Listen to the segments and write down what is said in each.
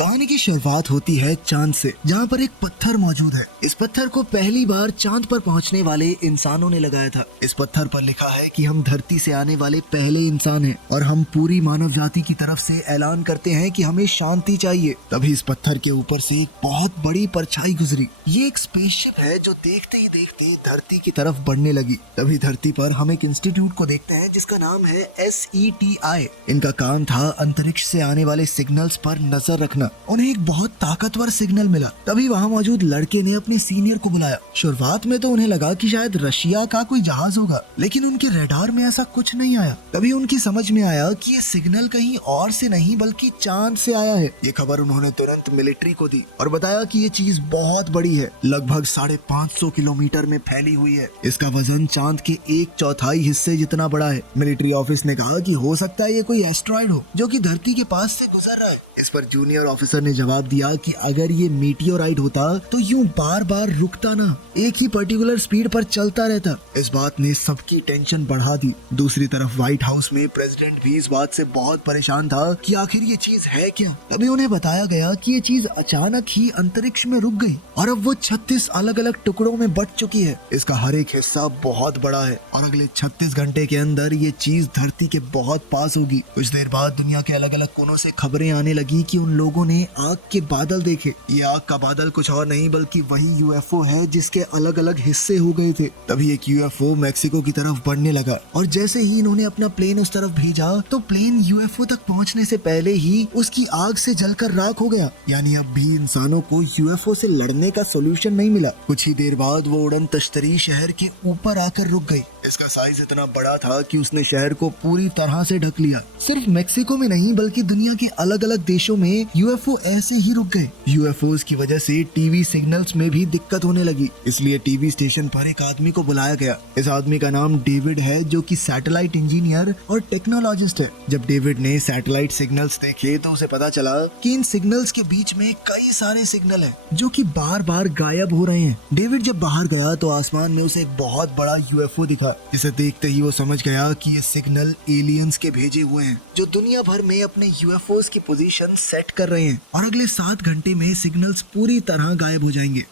कहानी की शुरुआत होती है चांद से, जहाँ पर एक पत्थर मौजूद है। इस पत्थर को पहली बार चांद पर पहुँचने वाले इंसानों ने लगाया था। इस पत्थर पर लिखा है कि हम धरती से आने वाले पहले इंसान हैं और हम पूरी मानव जाति की तरफ से ऐलान करते हैं कि हमें शांति चाहिए। तभी इस पत्थर के ऊपर से एक बहुत बड़ी परछाई गुजरी। ये एक स्पेसशिप है जो देखते ही देखते धरती की तरफ बढ़ने लगी। तभी धरती पर हम एक इंस्टीट्यूट को देखते हैं जिसका नाम है SETI। इनका काम था अंतरिक्ष से आने वाले सिग्नल्स पर नजर रखना। उन्हें एक बहुत ताकतवर सिग्नल मिला। तभी वहाँ मौजूद लड़के ने अपने सीनियर को बुलाया। शुरुआत में तो उन्हें लगा कि शायद रशिया का कोई जहाज होगा, लेकिन उनके रडार में ऐसा कुछ नहीं आया। तभी उनकी समझ में आया कि ये सिग्नल कहीं और से नहीं बल्कि चांद से आया है। ये खबर उन्होंने तुरंत मिलिट्री को दी और बताया कि ये चीज बहुत बड़ी है, लगभग 550 किलोमीटर में फैली हुई है। इसका वजन चांद के 1/4 हिस्से जितना बड़ा है। मिलिट्री ऑफिस ने कहा कि हो सकता है ये कोई एस्ट्रॉइड हो जो कि धरती के पास से गुजर रहा है। इस पर जूनियर ऑफिसर ने जवाब दिया कि अगर ये मीटियोराइट होता तो यूं बार बार रुकता ना, एक ही पर्टिकुलर स्पीड पर चलता रहता। इस बात ने सबकी टेंशन बढ़ा दी। दूसरी तरफ व्हाइट हाउस में प्रेसिडेंट भी इस बात से बहुत परेशान था कि आखिर ये चीज है क्या। तभी उन्हें बताया गया कि ये चीज अचानक ही अंतरिक्ष में रुक गई और अब वो 36 अलग अलग टुकड़ों में बट चुकी है। इसका हर एक हिस्सा बहुत बड़ा है और अगले 36 घंटे के अंदर ये चीज धरती के बहुत पास होगी। कुछ देर बाद दुनिया के अलग अलग कोनों से खबरें आने लगी कि उन लोगों ने आग के बादल देखे। ये आग का बादल कुछ और नहीं बल्कि वही UFO है जिसके अलग अलग हिस्से हो गए थे। तभी एक UFO मैक्सिको की तरफ बढ़ने लगा और जैसे ही इन्होंने अपना प्लेन उस तरफ भेजा तो प्लेन UFO तक पहुंचने से पहले ही उसकी आग से जलकर राख हो गया। यानी अब भी इंसानों को UFO से लड़ने का सोल्यूशन नहीं मिला। कुछ ही देर बाद वो उड़न तश्तरी शहर के ऊपर आकर रुक गई। इसका साइज इतना बड़ा था कि उसने शहर को पूरी तरह से ढक लिया। सिर्फ मैक्सिको में नहीं बल्कि दुनिया के अलग अलग देशों में UFO ऐसे ही रुक गए। UFOs की वजह से टीवी सिग्नल्स में भी दिक्कत होने लगी, इसलिए टीवी स्टेशन पर एक आदमी को बुलाया गया। इस आदमी का नाम डेविड है जो कि सैटेलाइट इंजीनियर और टेक्नोलॉजिस्ट है। जब डेविड ने सैटेलाइट सिग्नल्स देखे तो उसे पता चला कि इन सिग्नल्स के बीच में कई सारे सिग्नल हैं जो कि बार बार गायब हो रहे हैं। डेविड जब बाहर गया तो आसमान में उसे एक बहुत बड़ा UFO दिखा, जिसे देखते ही वो समझ गया कि ये सिग्नल एलियंस के भेजे हुए हैं जो दुनिया भर में अपने UFOs की पोजीशन सेट कर रहे हैं और अगले 7 घंटे में सिग्नल्स पूरी तरह गायब हो जाएंगे।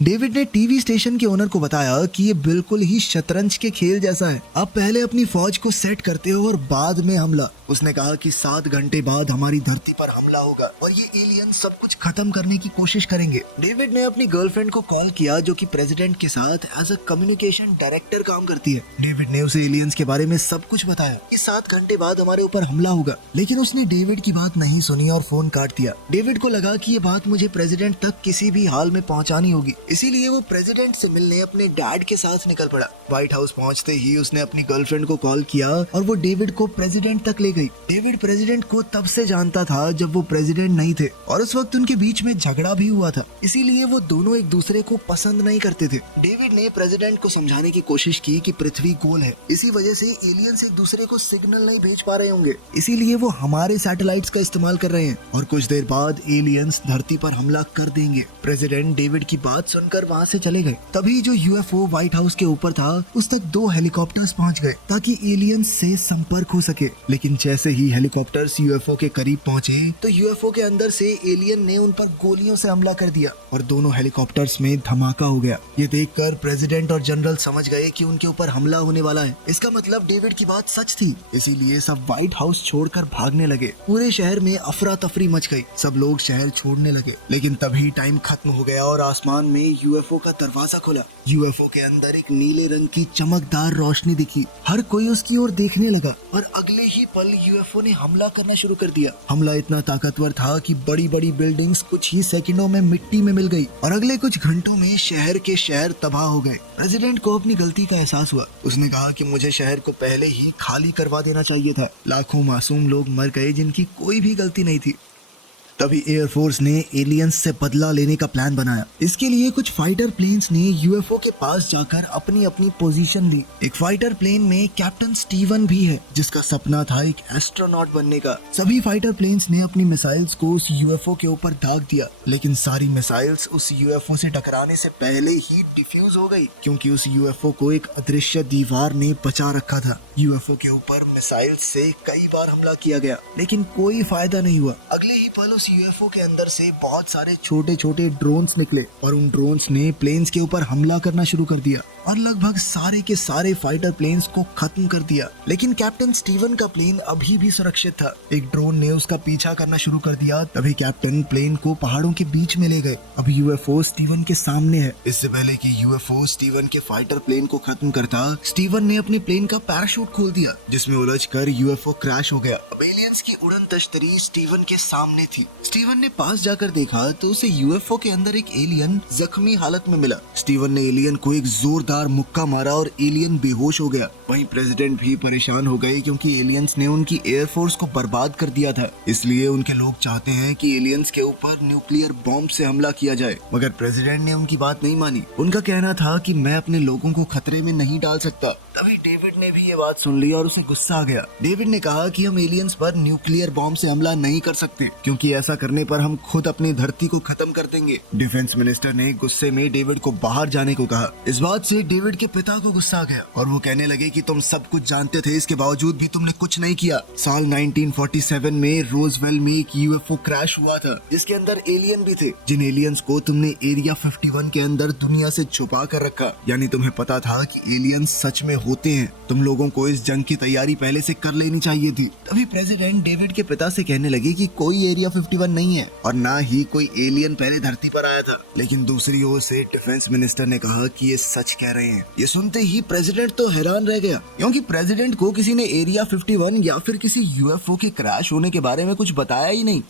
डेविड ने टीवी स्टेशन के ओनर को बताया कि ये बिल्कुल ही शतरंज के खेल जैसा है। आप पहले अपनी फौज को सेट करते हो और बाद में हमला। उसने कहा कि 7 घंटे बाद हमारी धरती पर हमला होगा और ये एलियन सब कुछ खत्म करने की कोशिश करेंगे। डेविड ने अपनी गर्लफ्रेंड को कॉल किया जो कि प्रेसिडेंट के साथ एज अ कम्युनिकेशन डायरेक्टर काम करती है। डेविड ने उसे एलियंस के बारे में सब कुछ बताया कि 7 घंटे बाद हमारे ऊपर हमला होगा, लेकिन उसने डेविड की बात नहीं सुनी और फोन काट दिया। डेविड को लगा कि ये बात मुझे प्रेसिडेंट तक किसी भी हाल में पहुंचानी होगी, इसीलिए वो प्रेसिडेंट से मिलने अपने डैड के साथ निकल पड़ा। व्हाइट हाउस पहुंचते ही उसने अपनी गर्लफ्रेंड को कॉल किया और वो डेविड को प्रेसिडेंट तक ले गई। डेविड प्रेसिडेंट को तब से जानता था जब वो प्रेसिडेंट नहीं थे और उस वक्त उनके बीच में झगड़ा भी हुआ था, इसीलिए वो दोनों एक दूसरे को पसंद नहीं करते थे। डेविड ने प्रेसिडेंट को समझाने की कोशिश की कि पृथ्वी गोल है, इसी वजह से एलियंस एक दूसरे को सिग्नल नहीं भेज पा रहे होंगे, इसीलिए वो हमारे सैटेलाइट्स का इस्तेमाल कर रहे हैं और कुछ देर बाद एलियंस धरती पर हमला कर देंगे। प्रेसिडेंट डेविड की बात सुनकर वहाँ से चले गए। तभी जो UFO व्हाइट हाउस के ऊपर था उस तक 2 हेलीकॉप्टर्स पहुंच गए ताकि एलियंस से संपर्क हो सके, लेकिन जैसे ही हेलीकॉप्टर्स UFO के करीब पहुंचे तो UFO के अंदर से एलियन ने उन पर गोलियों से हमला कर दिया और दोनों हेलीकॉप्टर्स में धमाका हो गया। ये देखकर प्रेसिडेंट और जनरल समझ गए कि उनके ऊपर हमला होने वाला है। इसका मतलब डेविड की बात सच थी, इसीलिए सब व्हाइट हाउस छोड़कर भागने लगे। पूरे शहर में अफरा तफरी मच गई, सब लोग शहर छोड़ने लगे। लेकिन तभी टाइम खत्म हो गया और आसमान में UFO का दरवाजा खुला। UFO के अंदर एक नीले रंग की चमकदार रोशनी दिखी। हर कोई उसकी ओर देखने लगा और अगले ही पल UFO ने हमला करना शुरू कर दिया। हमला इतना ताकतवर था कि बड़ी बड़ी बिल्डिंग्स कुछ ही सेकंडों में मिट्टी में मिल गई और अगले कुछ घंटों में शहर के शहर तबाह हो गए। प्रेसिडेंट को अपनी गलती का एहसास हुआ। उसने कहा कि मुझे शहर को पहले ही खाली करवा देना चाहिए था। लाखों मासूम लोग मर गए जिनकी कोई भी गलती नहीं थी। तभी एयरफोर्स ने एलियंस से बदला लेने का प्लान बनाया। इसके लिए कुछ फाइटर प्लेन्स ने UFO के पास जाकर अपनी अपनी पोजीशन ली। एक फाइटर प्लेन में कैप्टन स्टीवन भी है जिसका सपना था एक एस्ट्रोनॉट बनने का। सभी फाइटर प्लेन्स ने अपनी मिसाइल्स को उस UFO के ऊपर दाग दिया, लेकिन सारी मिसाइल्स उस UFO से टकराने से पहले ही डिफ्यूज हो गई क्योंकि उस UFO को एक अदृश्य दीवार ने बचा रखा था। UFO के ऊपर मिसाइल्स से कई बार हमला किया गया लेकिन कोई फायदा नहीं हुआ। अगले ही पल उस यूएफओ के अंदर से बहुत सारे छोटे छोटे ड्रोन्स निकले और उन ड्रोन्स ने प्लेन्स के ऊपर हमला करना शुरू कर दिया और लगभग सारे के सारे फाइटर प्लेन्स को खत्म कर दिया। लेकिन कैप्टन स्टीवन का प्लेन अभी भी सुरक्षित था। एक ड्रोन ने उसका पीछा करना शुरू कर दिया। तभी कैप्टन प्लेन को पहाड़ों के बीच में ले गए। अब यूएफओ स्टीवन के सामने है। इससे पहले कि यूएफओ स्टीवन के फाइटर प्लेन को खत्म करता, स्टीवन ने अपने प्लेन का पैराशूट खोल दिया, जिसमें उलझकर यूएफओ क्रैश हो गया। अब एलियंस की उड़न तश्तरी स्टीवन के सामने थी। स्टीवन ने पास जाकर देखा तो उसे यूएफओ के अंदर एक एलियन जख्मी हालत में मिला। स्टीवन ने एलियन को एक जोरदार मुक्का मारा और एलियन बेहोश हो गया। वहीं प्रेसिडेंट भी परेशान हो गए क्योंकि एलियंस ने उनकी एयरफोर्स को बर्बाद कर दिया था। इसलिए उनके लोग चाहते हैं कि एलियंस के ऊपर न्यूक्लियर बॉम्ब से हमला किया जाए, मगर प्रेसिडेंट ने उनकी बात नहीं मानी। उनका कहना था कि मैं अपने लोगों को खतरे में नहीं डाल सकता। तभी डेविड ने भी ये बात सुन ली और उसे गुस्सा आ गया। डेविड ने कहा कि हम एलियंस पर न्यूक्लियर बॉम्ब से हमला नहीं कर सकते, क्योंकि ऐसा करने पर हम खुद अपनी धरती को खत्म कर देंगे। डिफेंस मिनिस्टर ने गुस्से में डेविड को बाहर जाने को कहा। इस बात से डेविड के पिता को गुस्सा आ गया और वो कहने लगे कि तुम सब कुछ जानते थे, इसके बावजूद भी तुमने कुछ नहीं किया। साल 1947 में रोजवेल में एक यूएफओ क्रैश हुआ था, जिसके अंदर एलियन भी थे, जिन एलियंस को तुमने एरिया 51 के अंदर दुनिया से छुपा कर रखा। यानी तुम्हें पता था कि एलियन सच में होते हैं। तुम लोगों को इस जंग की तैयारी पहले से कर लेनी चाहिए थी। तभी प्रेसिडेंट डेविड के पिता से कहने लगे कि कोई एरिया 51 नहीं है और ना ही कोई एलियन पहले धरती पर आया था। लेकिन दूसरी ओर से डिफेंस मिनिस्टर ने कहा कि ये सच कह रहे हैं। ये सुनते ही प्रेसिडेंट तो हैरान रह गया, क्योंकि प्रेसिडेंट को किसी ने एरिया 51 या फिर किसी यूएफओ के क्रैश होने के बारे में कुछ बताया ही नहीं।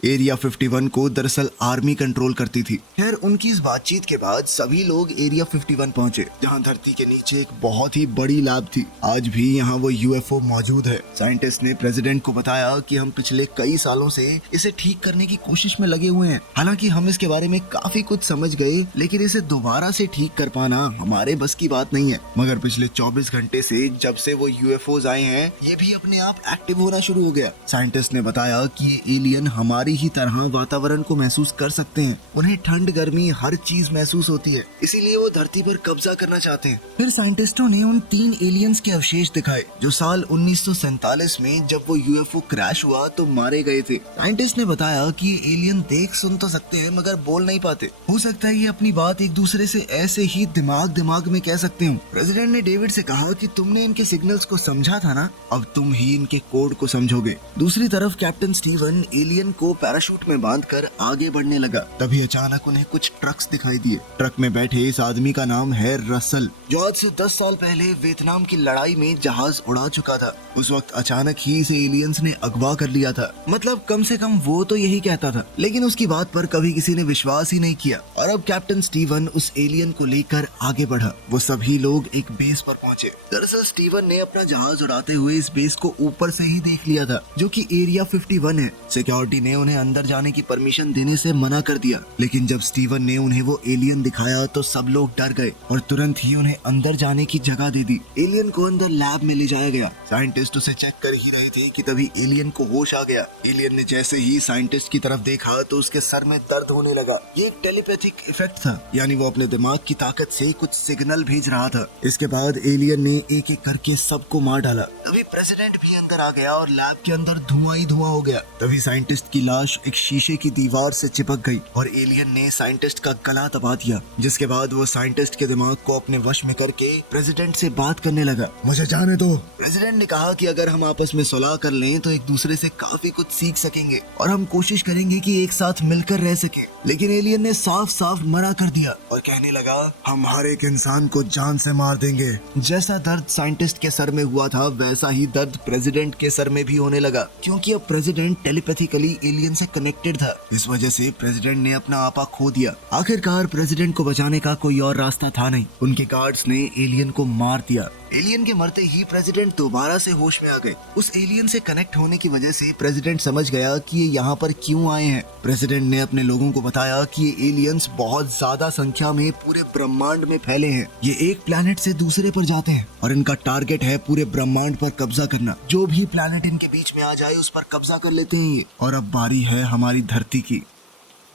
एरिया 51 को दरअसल आर्मी कंट्रोल करती थी। खैर, उनकी इस बातचीत के बाद सभी लोग एरिया 51 पहुंचे, जहां धरती के नीचे एक बहुत ही बड़ी लैब थी। आज भी यहां वो यूएफओ मौजूद है। साइंटिस्ट ने प्रेसिडेंट को बताया कि हम पिछले कई सालों से इसे ठीक करने की कोशिश में लगे हुए हैं। हालांकि हम इसके बारे में काफी कुछ समझ गए, लेकिन इसे दोबारा से ठीक कर पाना हमारे बस की बात नहीं है। मगर पिछले 24 घंटे से जब से वो यूएफओज आए हैं, ये भी अपने आप एक्टिव होना शुरू हो गया। साइंटिस्ट ने बताया कि ये एलियन हमारी ही तरह वातावरण को महसूस कर सकते हैं। उन्हें ठंड गर्मी हर चीज महसूस होती है, इसीलिए वो धरती पर कब्जा करना चाहते हैं। फिर साइंटिस्टों ने उन 3 एलियंस के अवशेष दिखाए जो साल 1947 में जब वो यूएफओ क्रैश हुआ तो मारे गए थे। साइंटिस्ट ने बताया कि ये एलियन देख सुन तो सकते हैं मगर बोल नहीं पाते। हो सकता है ये अपनी बात एक दूसरे से ऐसे ही दिमाग में कह सकते हो। प्रेसिडेंट ने डेविड से कहा कि तुमने इनके सिग्नल्स को समझा था ना, अब तुम ही इनके कोड को समझोगे। दूसरी तरफ कैप्टन स्टीवन एलियन को पैराशूट में बांधकर आगे बढ़ने लगा। तभी अचानक उन्हें कुछ ट्रक्स दिखाई दिए। ट्रक में बैठे इस आदमी का नाम है रसल, जो आज से 10 साल पहले वियतनाम की लड़ाई में जहाज उड़ा चुका था। उस वक्त अचानक ही इसे एलियंस ने अगवा कर लिया था। मतलब कम से कम वो तो यही कहता था, लेकिन उसकी बात पर कभी किसी ने विश्वास ही नहीं किया। और अब कैप्टन स्टीवन उस एलियन को लेकर आगे बढ़ा। वो सभी लोग एक बेस पर पहुंचे। दरअसल स्टीवन ने अपना जहाज उड़ाते हुए इस बेस को ऊपर से ही देख लिया था, जो कि एरिया 51 है। सिक्योरिटी ने उन्हें अंदर जाने की परमिशन देने से मना कर दिया, लेकिन जब स्टीवन ने उन्हें वो एलियन दिखाया तो सब लोग डर गए और तुरंत ही उन्हें अंदर जाने की जगह दे दी। एलियन को अंदर लैब में ले जाया गया। साइंटिस्ट उसे चेक कर ही रहे थे कि तभी एलियन को होश आ गया। एलियन ने जैसे ही साइंटिस्ट की तरफ देखा तो उसके सर में दर्द होने लगा। ये एक टेलीपैथिक इफेक्ट था, यानी वो अपने दिमाग की ताकत से कुछ सिग्नल भेज रहा था। इसके बाद एलियन ने एक एक करके सबको मार डाला। तभी प्रेसिडेंट भी अंदर आ गया और लैब के अंदर धुआं ही धुआं हो गया। तभी साइंटिस्ट की लाश एक शीशे की दीवार से चिपक गई और एलियन ने साइंटिस्ट का गला दबा दिया, जिसके बाद वो साइंटिस्ट के दिमाग को अपने वश में करके प्रेसिडेंट से बात करने लगा। मुझे जाने दो। प्रेसिडेंट ने कहा कि अगर हम आपस में सुलह कर लें तो एक दूसरे से काफी कुछ सीख सकेंगे और हम कोशिश करेंगे कि एक साथ मिलकर रह सके। लेकिन एलियन ने साफ साफ मना कर दिया और कहने लगा, हम हर एक इंसान को जान से मार देंगे। जैसा दर्द साइंटिस्ट के सर में हुआ था, वैसा ही दर्द प्रेसिडेंट के सर में भी होने लगा, क्योंकि अब प्रेसिडेंट टेलीपैथिकली एलियन से कनेक्टेड था। इस वजह से प्रेसिडेंट ने अपना आपा खो दिया। आखिरकार प्रेसिडेंट को बचाने का कोई और रास्ता था नहीं। उनके गार्ड्स ने एलियन को मार दिया। एलियन के मरते ही प्रेसिडेंट दोबारा से होश में आ गए। उस एलियन से कनेक्ट होने की वजह से प्रेसिडेंट समझ गया कि ये यहाँ पर क्यों आए हैं। प्रेसिडेंट ने अपने लोगों को बताया कि ये एलियंस बहुत ज्यादा संख्या में पूरे ब्रह्मांड में फैले हैं। ये एक प्लैनेट से दूसरे पर जाते हैं और इनका टारगेट है पूरे ब्रह्मांड पर कब्जा करना। जो भी प्लैनेट इनके बीच में आ जाए उस पर कब्जा कर लेते हैं ये। और अब बारी है हमारी धरती की।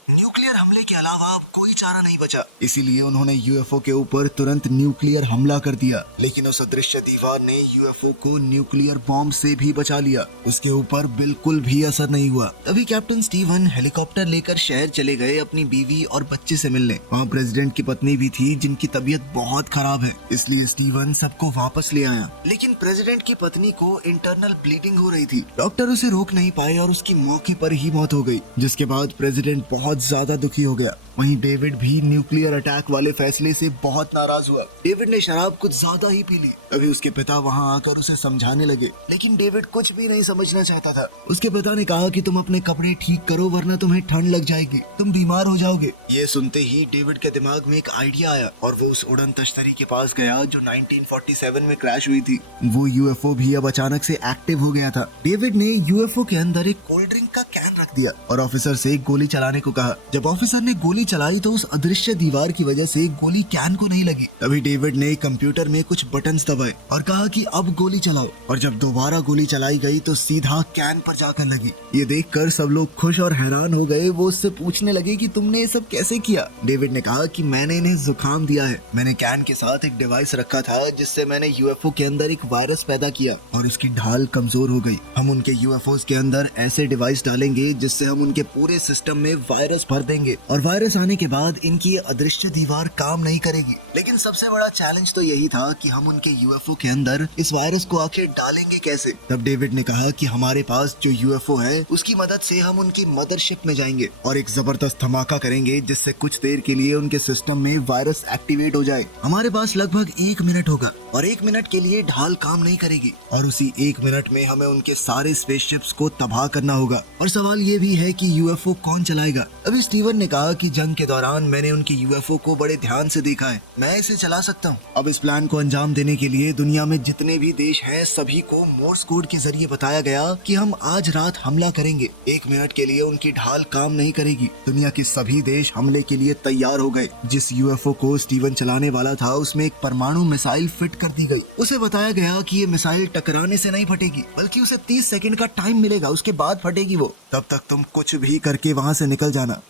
न्यूक्लियर हमले के अलावा अब कोई चारा नहीं बचा। बचा, इसीलिए उन्होंने यूएफओ के ऊपर तुरंत न्यूक्लियर हमला कर दिया। लेकिन उस अदृश्य दीवार ने यूएफओ को न्यूक्लियर बॉम्ब से भी बचा लिया, उसके ऊपर बिल्कुल भी असर नहीं हुआ। तभी कैप्टन स्टीवन हेलीकॉप्टर लेकर शहर चले गए अपनी बीवी और बच्चे से मिलने। वहाँ प्रेसिडेंट की पत्नी भी थी जिनकी तबीयत बहुत खराब है, इसलिए स्टीवन सबको वापस ले आया। लेकिन प्रेसिडेंट की पत्नी को इंटरनल ब्लीडिंग हो रही थी। डॉक्टर उसे रोक नहीं पाए और उसकी मौके पर ही मौत हो गई, जिसके बाद प्रेसिडेंट बहुत ज्यादा दुखी हो गया। वहीं डेविड भी न्यूक्लियर अटैक वाले फैसले से बहुत नाराज हुआ। डेविड ने शराब कुछ ज्यादा ही पी ली। तभी उसके पिता वहां आकर उसे समझाने लगे, लेकिन डेविड कुछ भी नहीं समझना चाहता था। उसके पिता ने कहा कि तुम अपने कपड़े ठीक करो वरना तुम्हें ठंड लग जाएगी, तुम बीमार हो जाओगे। ये सुनते ही डेविड के दिमाग में एक आइडिया आया और वो उस उड़न तश्तरी के पास गया जो 1947 में क्रैश हुई थी। वो यूएफओ भी अब अचानक से एक्टिव हो गया था। डेविड ने यूएफओ के अंदर एक कोल्ड ड्रिंक का कैन रख दिया और ऑफिसर से गोली चलाने को कहा। जब ऑफिसर ने गोली चलाई तो उस अदृश्य दीवार की वजह से गोली कैन को नहीं लगी। तभी डेविड ने कंप्यूटर में कुछ बटन्स दबाए और कहा कि अब गोली चलाओ, और जब दोबारा गोली चलाई गई तो सीधा कैन पर जाकर लगी। ये देखकर सब लोग खुश और हैरान हो गए। वो उससे पूछने लगे कि तुमने ये सब कैसे किया। डेविड ने कहा कि मैंने इन्हें जुकाम दिया है। मैंने कैन के साथ एक डिवाइस रखा था जिससे मैंने यूएफओ के अंदर एक वायरस पैदा किया और उसकी ढाल कमजोर हो गई। हम उनके यूएफओस के अंदर ऐसे डिवाइस डालेंगे जिससे हम उनके पूरे सिस्टम में वायरस भर देंगे, और वायरस आने के बाद इनकी अदृश्य दीवार काम नहीं करेगी। लेकिन सबसे बड़ा चैलेंज तो यही था कि हम उनके यूएफओ के अंदर इस वायरस को आखिर डालेंगे कैसे। तब डेविड ने कहा कि हमारे पास जो यूएफओ है उसकी मदद से हम उनकी मदरशिप में जाएंगे और एक जबरदस्त धमाका करेंगे जिससे कुछ देर के लिए उनके सिस्टम में वायरस एक्टिवेट हो जाए। हमारे पास लगभग 1 मिनट होगा और 1 मिनट के लिए ढाल काम नहीं करेगी, और उसी 1 मिनट में हमें उनके सारे स्पेसशिप्स को तबाह करना होगा। और सवाल ये भी है कि यूएफओ कौन चलाएगा। अभी स्टीवन ने कहा कि जंग के दौरान मैंने उनके यूएफओ को बड़े ध्यान से देखा है, मैं इसे चला सकता हूँ। अब इस प्लान को अंजाम देने के लिए दुनिया में जितने भी देश हैं सभी को मोर्स कोड के जरिए बताया गया कि हम आज रात हमला करेंगे। 1 मिनट के लिए उनकी ढाल काम नहीं करेगी। दुनिया के सभी देश हमले के लिए तैयार हो गए। जिस यूएफओ को स्टीवन चलाने वाला था उसमें एक परमाणु मिसाइल फिट कर दी गई। उसे बताया गया कि ये मिसाइल टकराने से नहीं फटेगी, बल्कि उसे 30 सेकंड का टाइम मिलेगा, उसके बाद फटेगी वो। तब तक तुम कुछ भी करके वहाँ से निकल जाना।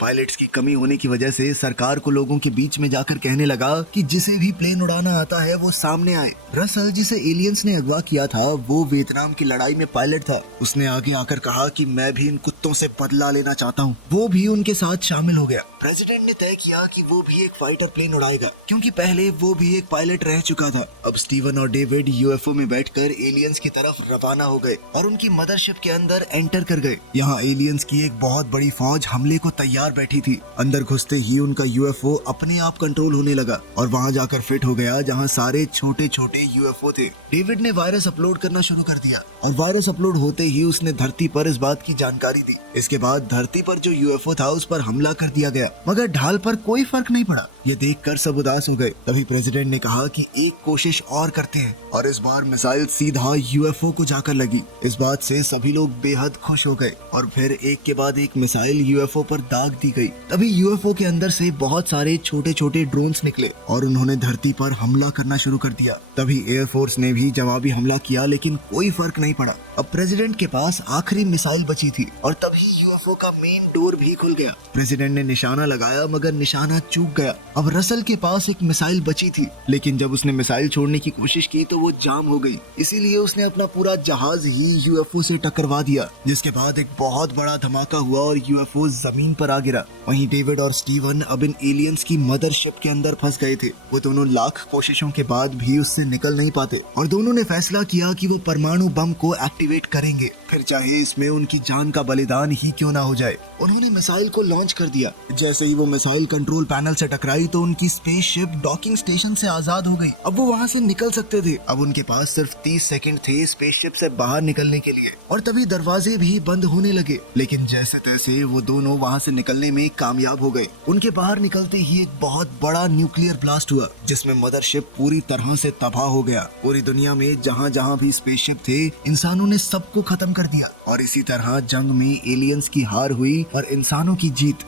पायलट्स की कमी होने की वजह से सरकार को लोगों के बीच में जाकर कहने लगा कि जिसे भी प्लेन उड़ाना आता है वो सामने आए। रसल, जिसे एलियंस ने अगवा किया था, वो वियतनाम की लड़ाई में पायलट था। उसने आगे आकर कहा कि मैं भी इन कुत्तों से बदला लेना चाहता हूँ। वो भी उनके साथ शामिल हो गया। प्रेसिडेंट ने तय किया कि वो भी एक फाइटर प्लेन उड़ाएगा, क्योंकि पहले वो भी एक पायलट रह चुका था। अब स्टीवन और डेविड यूएफओ में बैठकर एलियंस की तरफ रवाना हो गए और उनकी मदरशिप के अंदर एंटर कर गए। यहाँ एलियंस की एक बहुत बड़ी फौज हमले को तैयार बैठी थी। अंदर घुसते ही उनका यूएफओ अपने आप कंट्रोल होने लगा और वहाँ जाकर फिट हो गया जहाँ सारे छोटे छोटे यूएफओ थे। डेविड ने वायरस अपलोड करना शुरू कर दिया और वायरस अपलोड होते ही उसने धरती पर इस बात की जानकारी दी। इसके बाद धरती पर जो यूएफओ था उस पर हमला कर दिया गया, मगर ढाल पर कोई फर्क नहीं पड़ा। ये देखकर सब उदास हो गए। तभी प्रेसिडेंट ने कहा कि एक कोशिश और करते हैं, और इस बार मिसाइल सीधा यूएफओ को जाकर लगी। इस बात से सभी लोग बेहद खुश हो गए और फिर एक के बाद एक मिसाइल यूएफओ पर दाग दी गई। तभी यूएफओ के अंदर से बहुत सारे छोटे छोटे ड्रोन्स निकले और उन्होंने धरती पर हमला करना शुरू कर दिया। तभी एयरफोर्स ने भी जवाबी हमला किया, लेकिन कोई फर्क नहीं पड़ा। अब प्रेसिडेंट के पास आखिरी मिसाइल बची थी और तभी यूएफओ का मेन डोर भी खुल गया। प्रेसिडेंट ने निशाना लगाया, मगर निशाना चूक गया। अब रसल के पास एक मिसाइल बची थी, लेकिन जब उसने मिसाइल छोड़ने की कोशिश की तो वो जाम हो गई। इसीलिए उसने अपना पूरा जहाज ही यूएफओ से टकरवा दिया, जिसके बाद एक बहुत बड़ा धमाका हुआ और यूएफओ जमीन पर आ गिरा। वहीं डेविड और स्टीवन अब इन एलियंस की मदरशिप के अंदर फंस गए थे। वो दोनों लाख कोशिशों के बाद भी उससे निकल नहीं पाते और दोनों ने फैसला किया कि वो परमाणु बम को एक्टिवेट करेंगे, फिर चाहे इसमें उनकी जान का बलिदान ही क्यों ना हो जाए। उन्होंने मिसाइल को लॉन्च कर दिया। जैसे ही वो मिसाइल कंट्रोल पैनल से टकराई तो उनकी स्पेसशिप डॉकिंग स्टेशन से आजाद हो गई। अब वो वहाँ से निकल सकते थे। अब उनके पास सिर्फ 30 सेकंड थे स्पेसशिप से बाहर निकलने के लिए, और तभी दरवाजे भी बंद होने लगे। लेकिन जैसे तैसे वो दोनों वहाँ से निकलने में कामयाब हो गए। उनके बाहर निकलते ही एक बहुत बड़ा न्यूक्लियर ब्लास्ट हुआ, जिसमें मदरशिप पूरी तरह से तबाह हो गया। पूरी दुनिया में जहाँ जहाँ भी स्पेसशिप थे, इंसानों ने सबको खत्म कर दिया, और इसी तरह जंग में एलियंस की हार हुई और इंसानों की जीत।